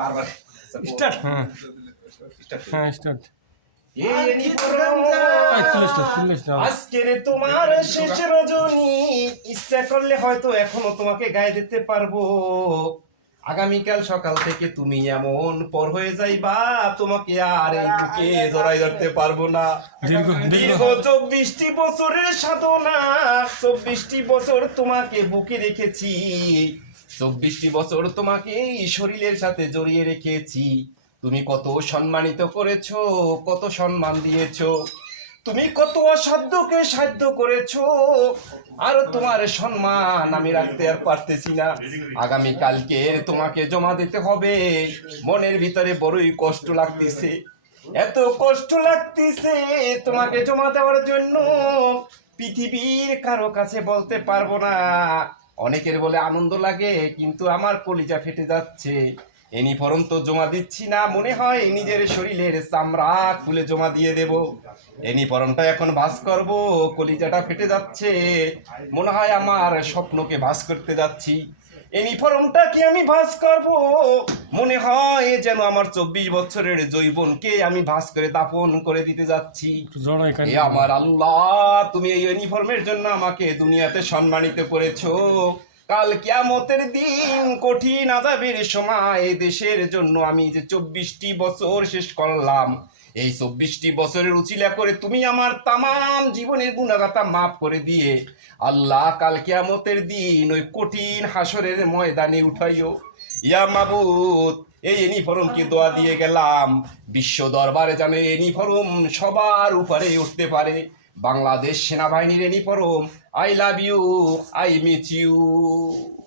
বারবার স্টার্ট। হ্যাঁ। হ্যাঁ স্টার্ট। আজকের তোমার শেষ রজনী ইচ্ছা করলে হয়তো এখনও তোমাকে গায়ে দিতে পারব। আগামীকাল সকাল থেকে তুমি এমন পর হয়ে যাইবা তোমাকে আর এই বুকে জড়াই ধরতে পারব না। দীর্ঘ চব্বিশটি বছরের সাধনা চব্বিশটি বছর তোমাকে বুকে রেখেছি। চব্বিশটি বছর তোমাকে এই শরীরের সাথে জড়িয়ে রেখেছি। তুমি কত সম্মানিত করেছ, কত সম্মান দিয়েছ, তুমি কত অসাধ্যকে সাধ্য করেছ, আর তোমার সম্মান আমি রাখতে আর পারতেছি না। আগামী কালকে তোমাকে জমা দিতে হবে। মনের ভিতরে বড়ই কষ্ট লাগতেছে। এত কষ্ট লাগতেছে তোমাকে জমা দেওয়ার জন্য। পৃথিবীর কারও কাছে বলতে পারব না। অনেকের বলে আনন্দ লাগে, কিন্তু আমার কলিজা ফেটে যাচ্ছে। ইউনিফর্ম তো জমা দিচ্ছি না, মনে হয় নিজের শরীরের চামড়া খুলে জমা দিয়ে দেব। ইউনিফর্মটা এখন ভাস করব, কলিজাটা ফেটে যাচ্ছে। মনে হয় আমার স্বপ্নকে ভাস করতে যাচ্ছি। ইউনিফর্মটা কি আমি ভাস করব? মনে হয় যেন আমার চব্বিশ বছরের জৈবনকে আমি ভাস করে দাপন করে দিতে যাচ্ছি। এ আমার আল্লাহ তুমি এই ইউনিফর্মের জন্য আমাকে দুনিয়াতে সম্মানিত করেছ। কাল কিয়ামতের দিন কঠিন আজাবের সময় দেশের জন্য আমি যে চব্বিশটি বছর শেষ করলাম এই চব্বিশটি বছরের উচিলা করে তুমি আমার তামাম জীবনের গুণাগাতা মাফ করে দিয়ে আল্লাহ কাল কিয়ামতের দিন ওই কঠিন হাসরের ময়দানে উঠাইও। ইয়া মাবুদ এই ইউনিফর্মকে দোয়া দিয়ে গেলাম? বিশ্ব দরবারে যেন ইউনিফর্ম সবার উপরে উঠতে পারে। বাংলাদেশ সেনাবাহিনীর uniform, I love you, I meet you.